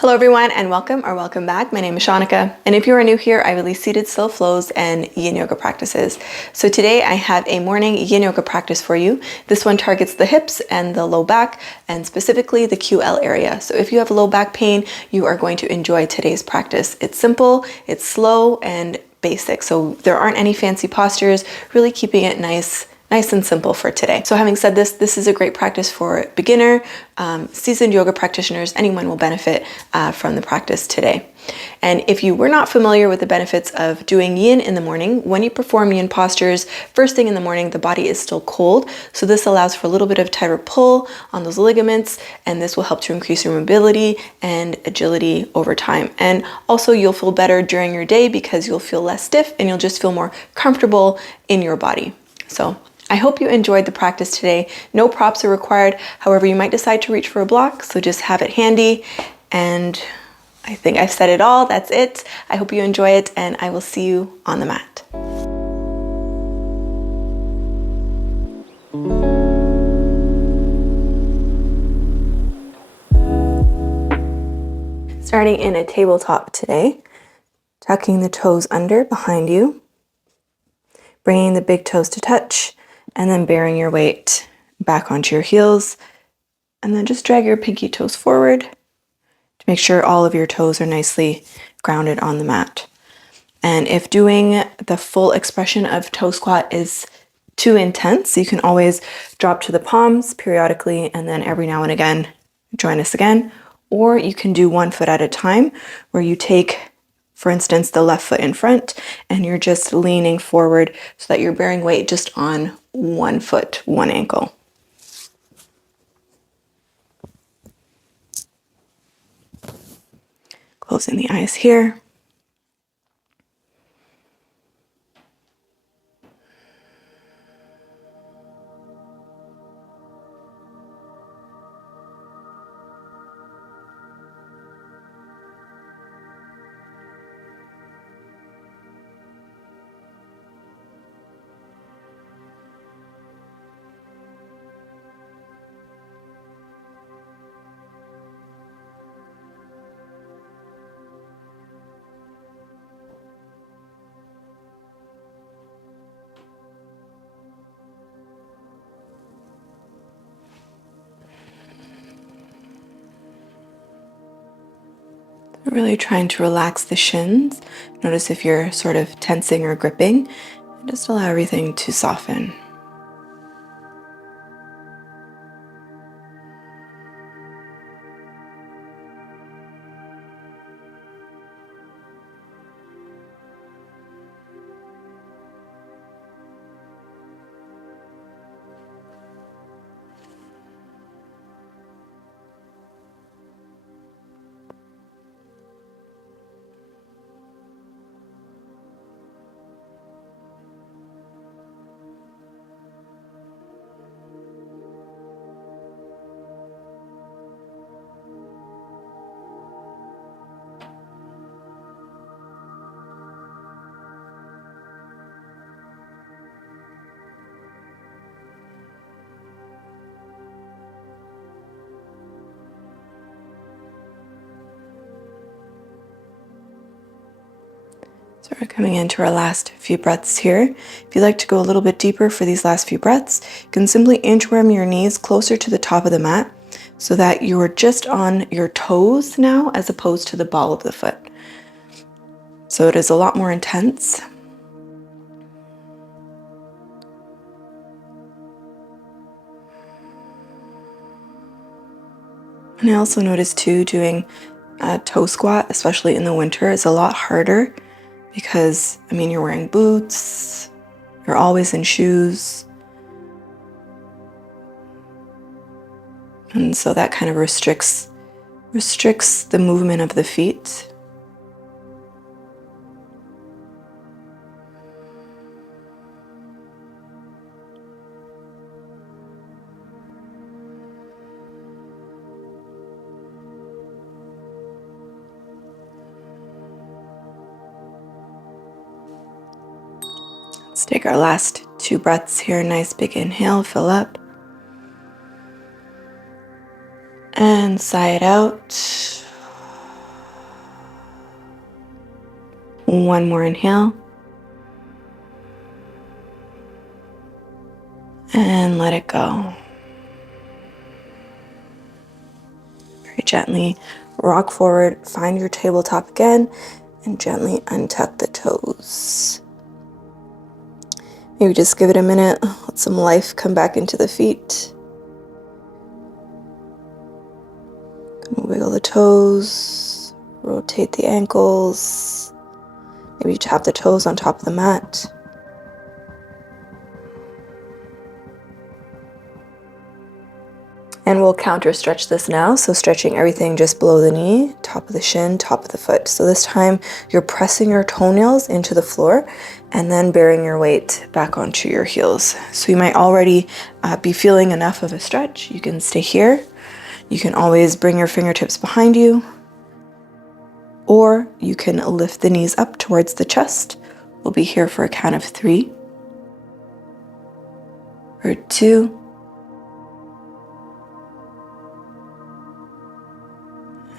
Hello everyone and welcome back. My name is Shaunneka, and if you are new here, I release seated slow flows and yin yoga practices. So today I have a morning yin yoga practice for you. This one targets the hips and the low back, and specifically the QL area. So if you have low back pain, you are going to enjoy today's practice. It's simple, it's slow and basic. So there aren't any fancy postures, really keeping it nice and simple for today. So having said this is a great practice for beginner, seasoned yoga practitioners. Anyone will benefit from the practice today. And if you were not familiar with the benefits of doing yin in the morning, when you perform yin postures, first thing in the morning, the body is still cold. So this allows for a little bit of tighter pull on those ligaments, and this will help to increase your mobility and agility over time. And also you'll feel better during your day because you'll feel less stiff and you'll just feel more comfortable in your body. So I hope you enjoyed the practice today. No props are required. However, you might decide to reach for a block, so just have it handy. And I think I've said it all. That's it. I hope you enjoy it, and I will see you on the mat. Starting in a tabletop today, tucking the toes under behind you, bringing the big toes to touch, and then bearing your weight back onto your heels. And then just drag your pinky toes forward to make sure all of your toes are nicely grounded on the mat. And if doing the full expression of toe squat is too intense, you can always drop to the palms periodically and then every now and again join us again. Or you can do one foot at a time, where you take, for instance, the left foot in front and you're just leaning forward so that you're bearing weight just on one foot, one ankle. Closing the eyes here. Really trying to relax the shins. Notice if you're sort of tensing or gripping, and just allow everything to soften. So we're coming into our last few breaths here. If you'd like to go a little bit deeper for these last few breaths, you can simply inchworm your knees closer to the top of the mat so that you're just on your toes now as opposed to the ball of the foot. So it is a lot more intense. And I also noticed too, doing a toe squat, especially in the winter, is a lot harder because, I mean, you're wearing boots, you're always in shoes. And so that kind of restricts the movement of the feet. Let's take our last two breaths here. Nice big inhale, fill up. And sigh it out. One more inhale. And let it go. Very gently rock forward, find your tabletop again, and gently untuck the toes. Maybe just give it a minute, let some life come back into the feet. Wiggle the toes, rotate the ankles. Maybe tap the toes on top of the mat. And we'll counter stretch this now. So stretching everything just below the knee, top of the shin, top of the foot. So this time you're pressing your toenails into the floor and then bearing your weight back onto your heels. So you might already be feeling enough of a stretch. You can stay here. You can always bring your fingertips behind you, or you can lift the knees up towards the chest. We'll be here for a count of 3, or 2,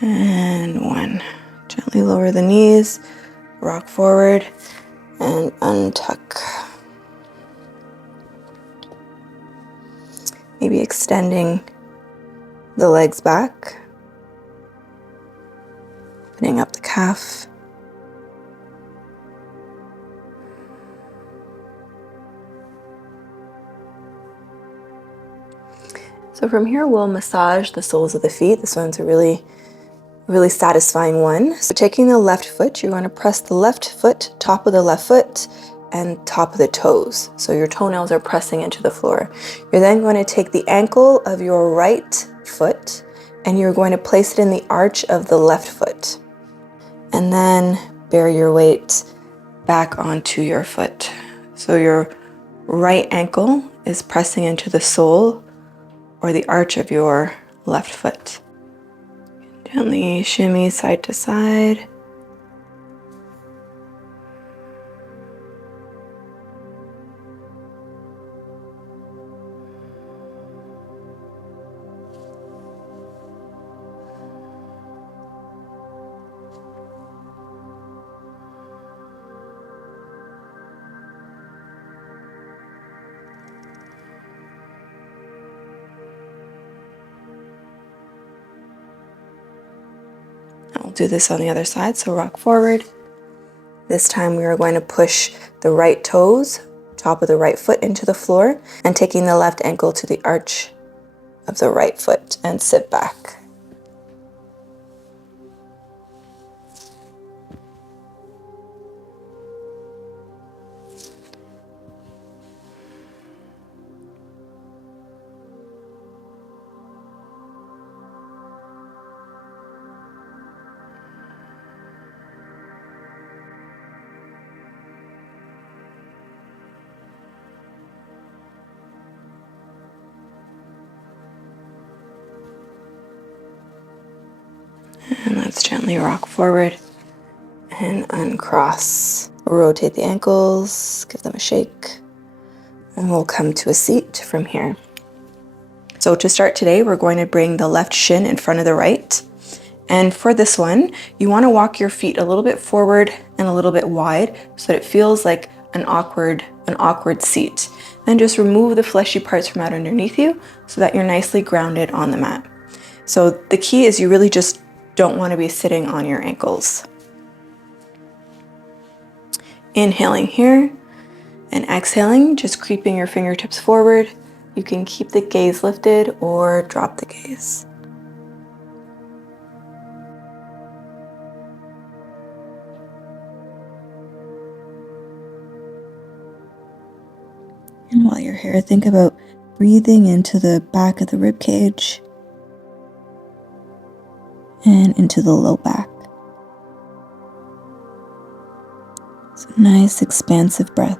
and 1. Gently lower the knees, rock forward, and untuck. Maybe extending the legs back, opening up the calf. So from here, we'll massage the soles of the feet. This one's a really satisfying one. So taking the left foot, you're going to press the left foot, top of the left foot, and top of the toes. So your toenails are pressing into the floor. You're then going to take the ankle of your right foot and you're going to place it in the arch of the left foot. And then bear your weight back onto your foot. So your right ankle is pressing into the sole or the arch of your left foot. Gently shimmy side to side. I'll do this on the other side, so rock forward. This time we are going to push the right toes, top of the right foot into the floor, and taking the left ankle to the arch of the right foot and sit back. And let's gently rock forward and uncross. Rotate the ankles, give them a shake, and we'll come to a seat from here. So to start today, we're going to bring the left shin in front of the right. And for this one, you want to walk your feet a little bit forward and a little bit wide so that it feels like an awkward seat. Then just remove the fleshy parts from out underneath you so that you're nicely grounded on the mat. So the key is you really just don't want to be sitting on your ankles. Inhaling here and exhaling, just creeping your fingertips forward. You can keep the gaze lifted or drop the gaze. And while you're here, think about breathing into the back of the rib cage and into the low back. It's a nice expansive breath.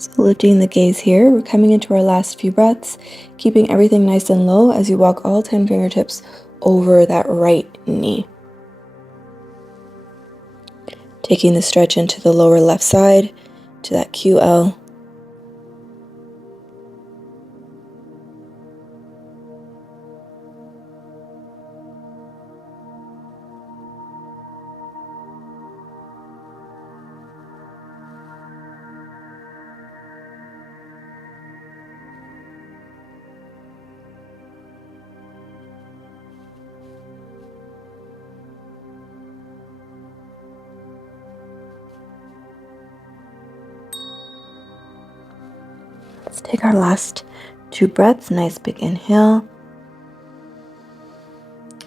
So lifting the gaze here, we're coming into our last few breaths, keeping everything nice and low as you walk all 10 fingertips over that right knee. Taking the stretch into the lower left side to that QL. Let's take our last 2 breaths. Nice big inhale.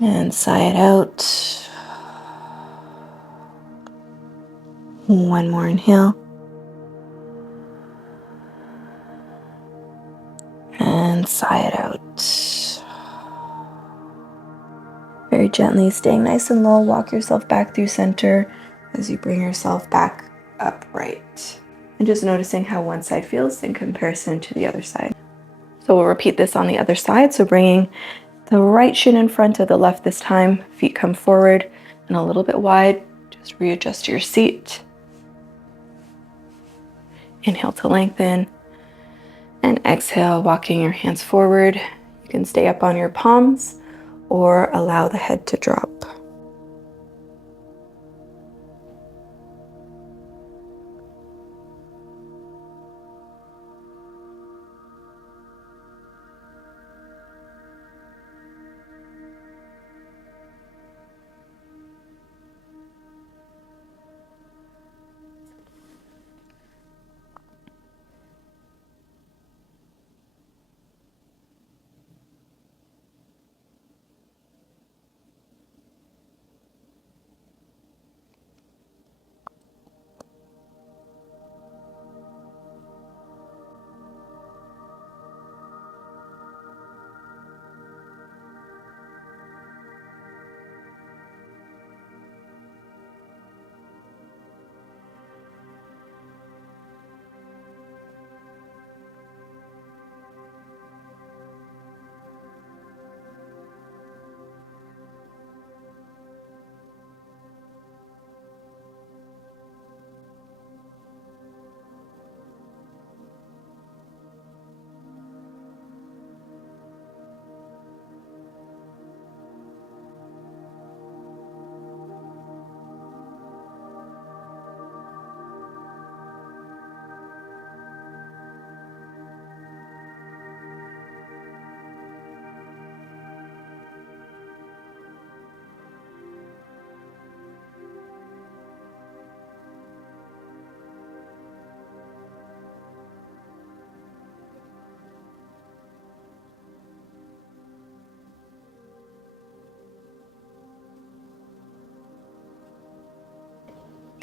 And sigh it out. One more inhale. And sigh it out. Very gently, staying nice and low, walk yourself back through center as you bring yourself back upright. And just noticing how one side feels in comparison to the other side. So we'll repeat this on the other side. So bringing the right shin in front of the left this time, feet come forward and a little bit wide. Just readjust your seat. Inhale to lengthen. And exhale, walking your hands forward. You can stay up on your palms or allow the head to drop.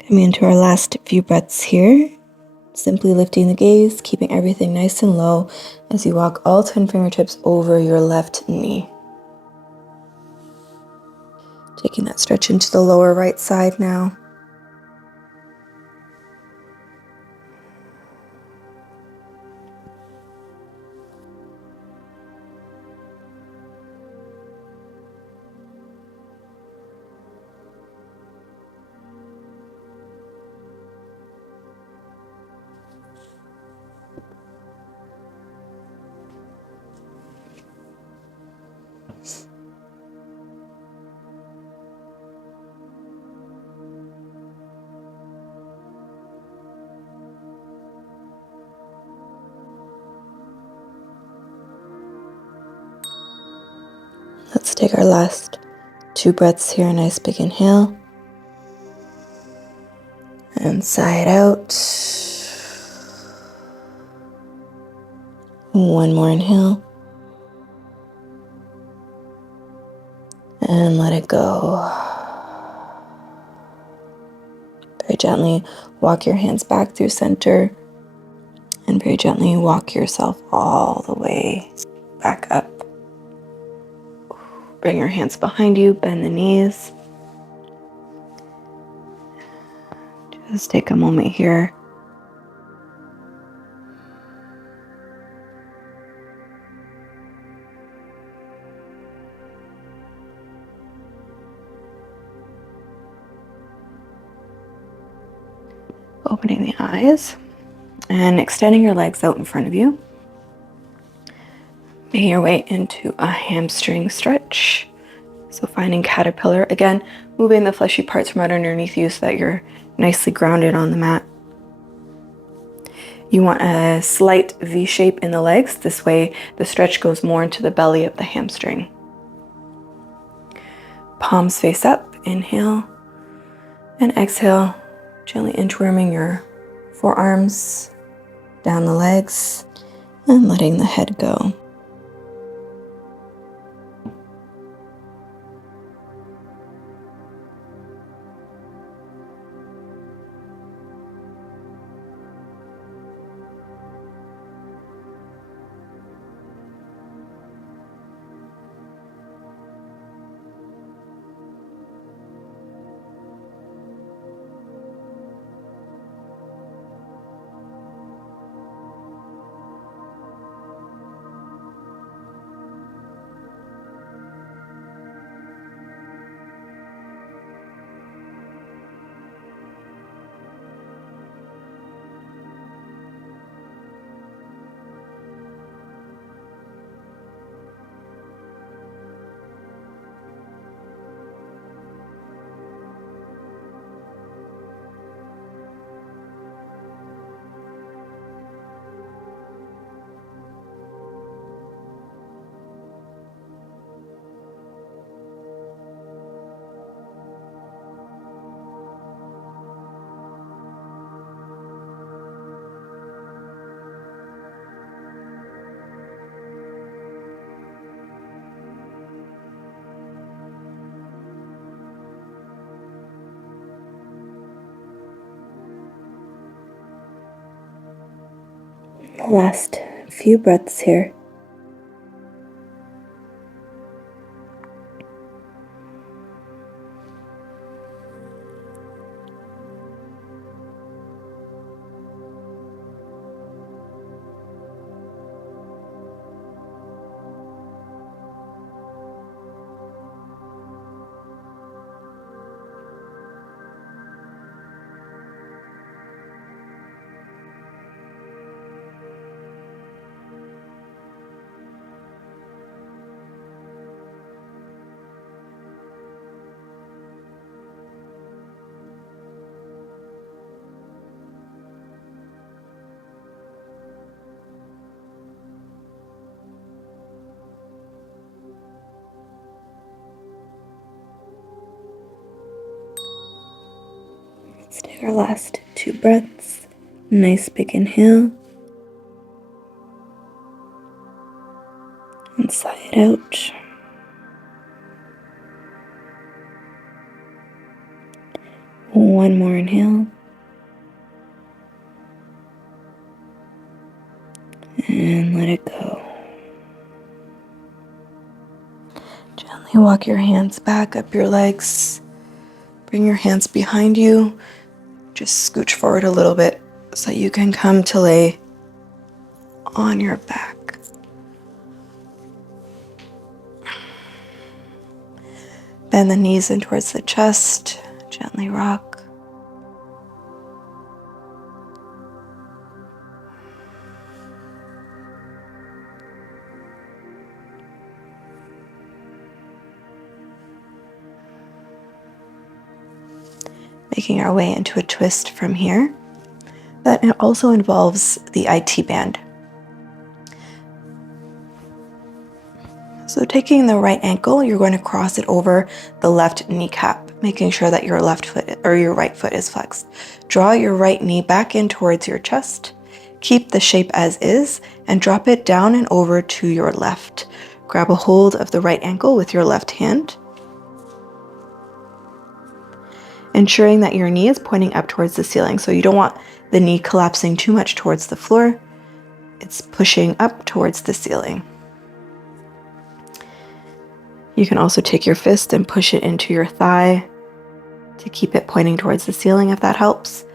Coming into our last few breaths here, simply lifting the gaze, keeping everything nice and low as you walk all 10 fingertips over your left knee. Taking that stretch into the lower right side now. Let's take our last 2 breaths here. Nice big inhale. And sigh it out. One more inhale. And let it go. Very gently walk your hands back through center. And very gently walk yourself all the way back up. Bring your hands behind you, bend the knees. Just take a moment here Opening the eyes and extending your legs out in front of you. Making your way into a hamstring stretch. So finding caterpillar. Again, moving the fleshy parts from out underneath you so that you're nicely grounded on the mat. You want a slight V shape in the legs. This way the stretch goes more into the belly of the hamstring. Palms face up. Inhale and exhale. Gently inchworming your forearms down the legs and letting the head go. Last few breaths here. Let's take our last two breaths. Nice big inhale. And sigh it out. One more inhale. And let it go. Gently walk your hands back up your legs. Bring your hands behind you. Just scooch forward a little bit so you can come to lay on your back. Bend the knees in towards the chest. Gently rock. Making our way into a twist from here. That also involves the IT band. So taking the right ankle, you're going to cross it over the left kneecap, making sure that your left foot or your right foot is flexed. Draw your right knee back in towards your chest. Keep the shape as is and drop it down and over to your left. Grab a hold of the right ankle with your left hand, ensuring that your knee is pointing up towards the ceiling. So you don't want the knee collapsing too much towards the floor. It's pushing up towards the ceiling. You can also take your fist and push it into your thigh to keep it pointing towards the ceiling if that helps.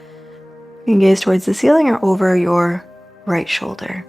You can gaze towards the ceiling or over your right shoulder.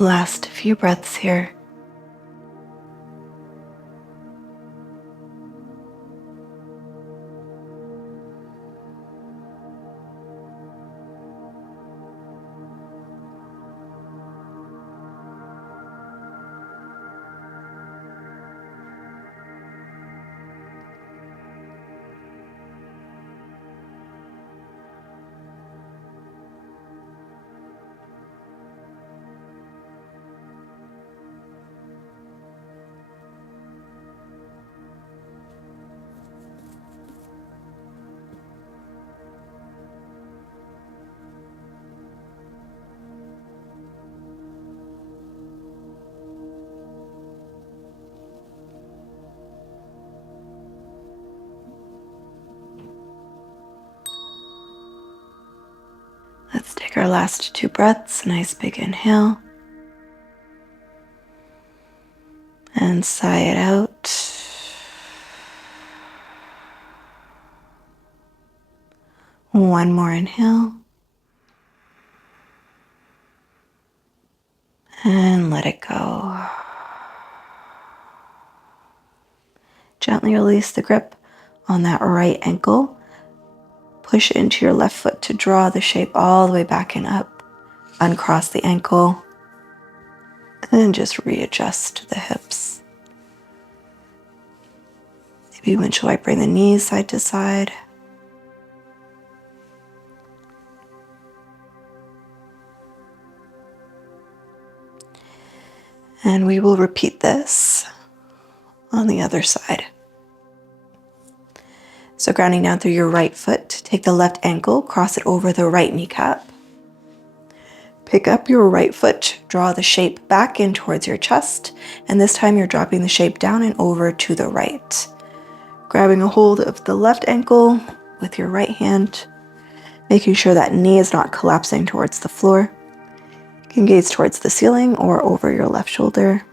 Last few breaths here. Let's take our last 2 breaths. Nice big inhale. And sigh it out. One more inhale. And let it go. Gently release the grip on that right ankle. Push into your left foot to draw the shape all the way back and up. Uncross the ankle. And just readjust the hips. Maybe windshield bring the knees side to side. And we will repeat this on the other side. So grounding down through your right foot, take the left ankle, cross it over the right kneecap. Pick up your right foot, draw the shape back in towards your chest, and this time you're dropping the shape down and over to the right. Grabbing a hold of the left ankle with your right hand, making sure that knee is not collapsing towards the floor. You can gaze towards the ceiling or over your left shoulder.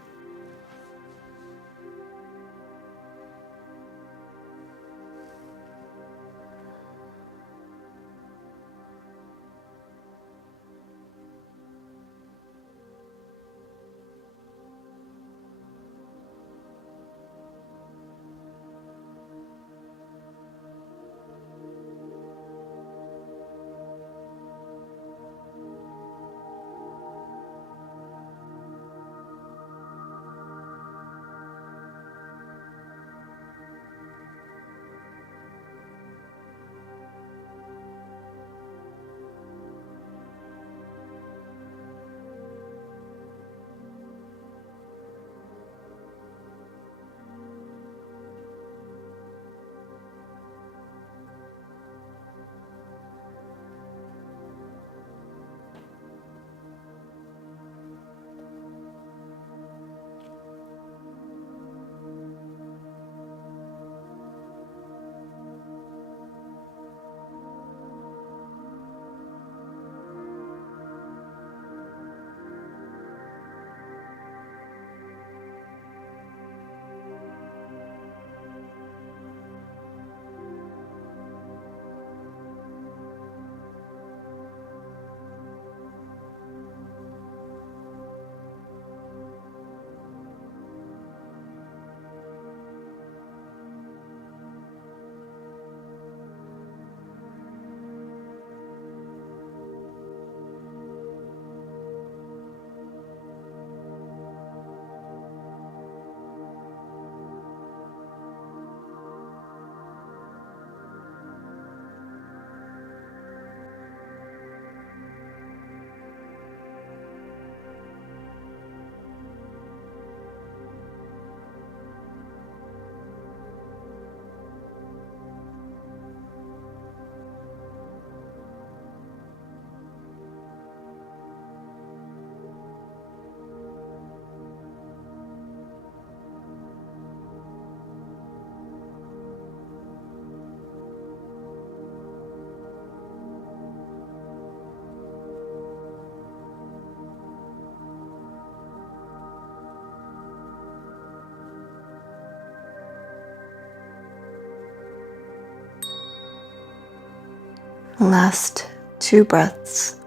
Last 2 breaths.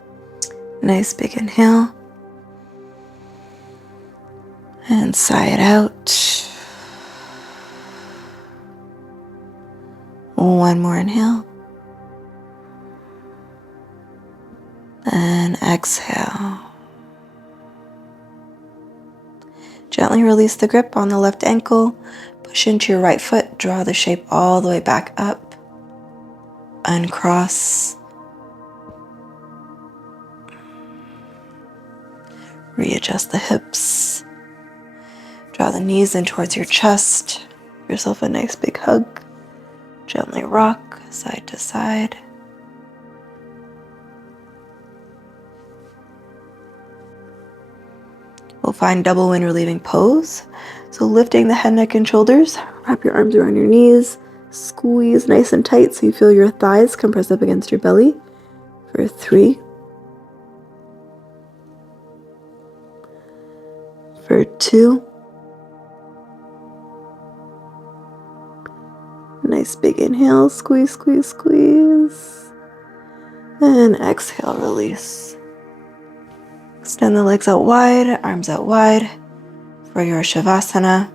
Nice big inhale. And sigh it out. One more inhale. And exhale. Gently release the grip on the left ankle. Push into your right foot. Draw the shape all the way back up. Uncross. Readjust the hips. Draw the knees in towards your chest. Give yourself a nice big hug. Gently rock side to side. We'll find double wind relieving pose. So lifting the head, neck, and shoulders. Wrap your arms around your knees. Squeeze nice and tight so you feel your thighs compress up against your belly. For 3. For 2. Nice big inhale. Squeeze, squeeze, squeeze. And exhale, release. Extend the legs out wide, arms out wide for your Shavasana.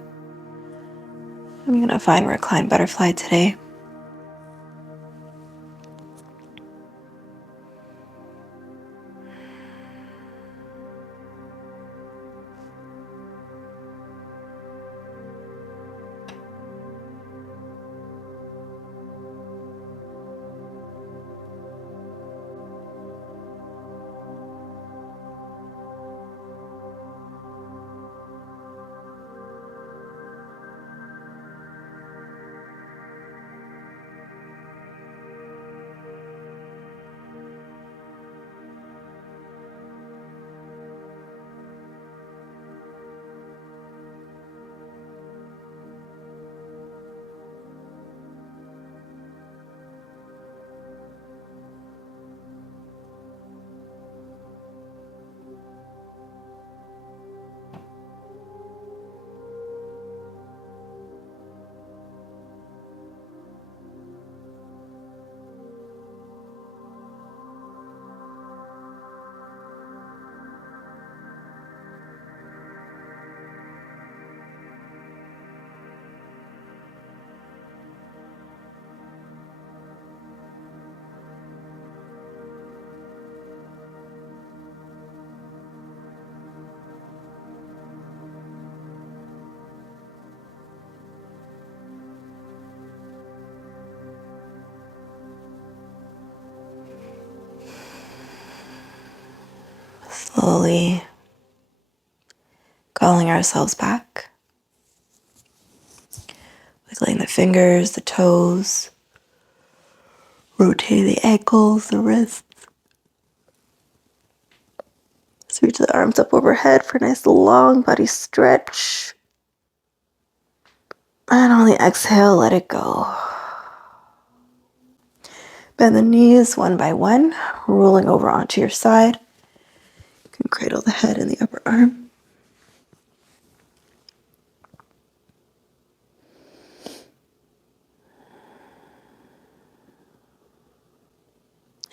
I'm going to find reclined butterfly today. Slowly calling ourselves back. Wiggling the fingers, the toes, rotating the ankles, the wrists. Let's reach the arms up overhead for a nice long body stretch. And on the exhale, let it go. Bend the knees one by one, rolling over onto your side. You can cradle the head in the upper arm.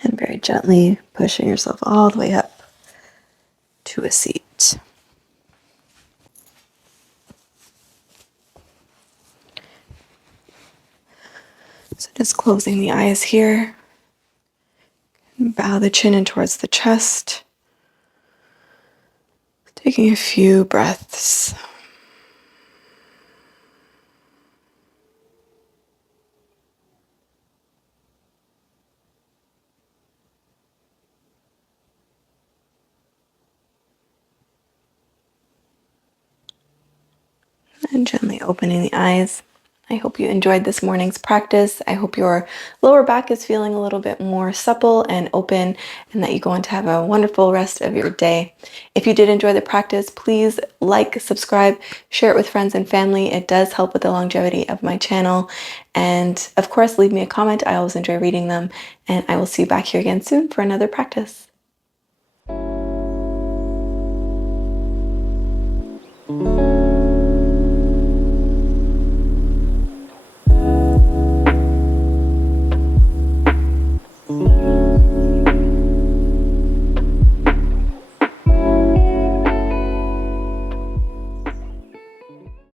And very gently pushing yourself all the way up to a seat. So just closing the eyes here. Bow the chin in towards the chest. Taking a few breaths. And gently opening the eyes. I hope you enjoyed this morning's practice. I hope your lower back is feeling a little bit more supple and open, and that you go on to have a wonderful rest of your day. If you did enjoy the practice, please like, subscribe, share it with friends and family. It does help with the longevity of my channel. And of course, leave me a comment. I always enjoy reading them. And I will see you back here again soon for another practice.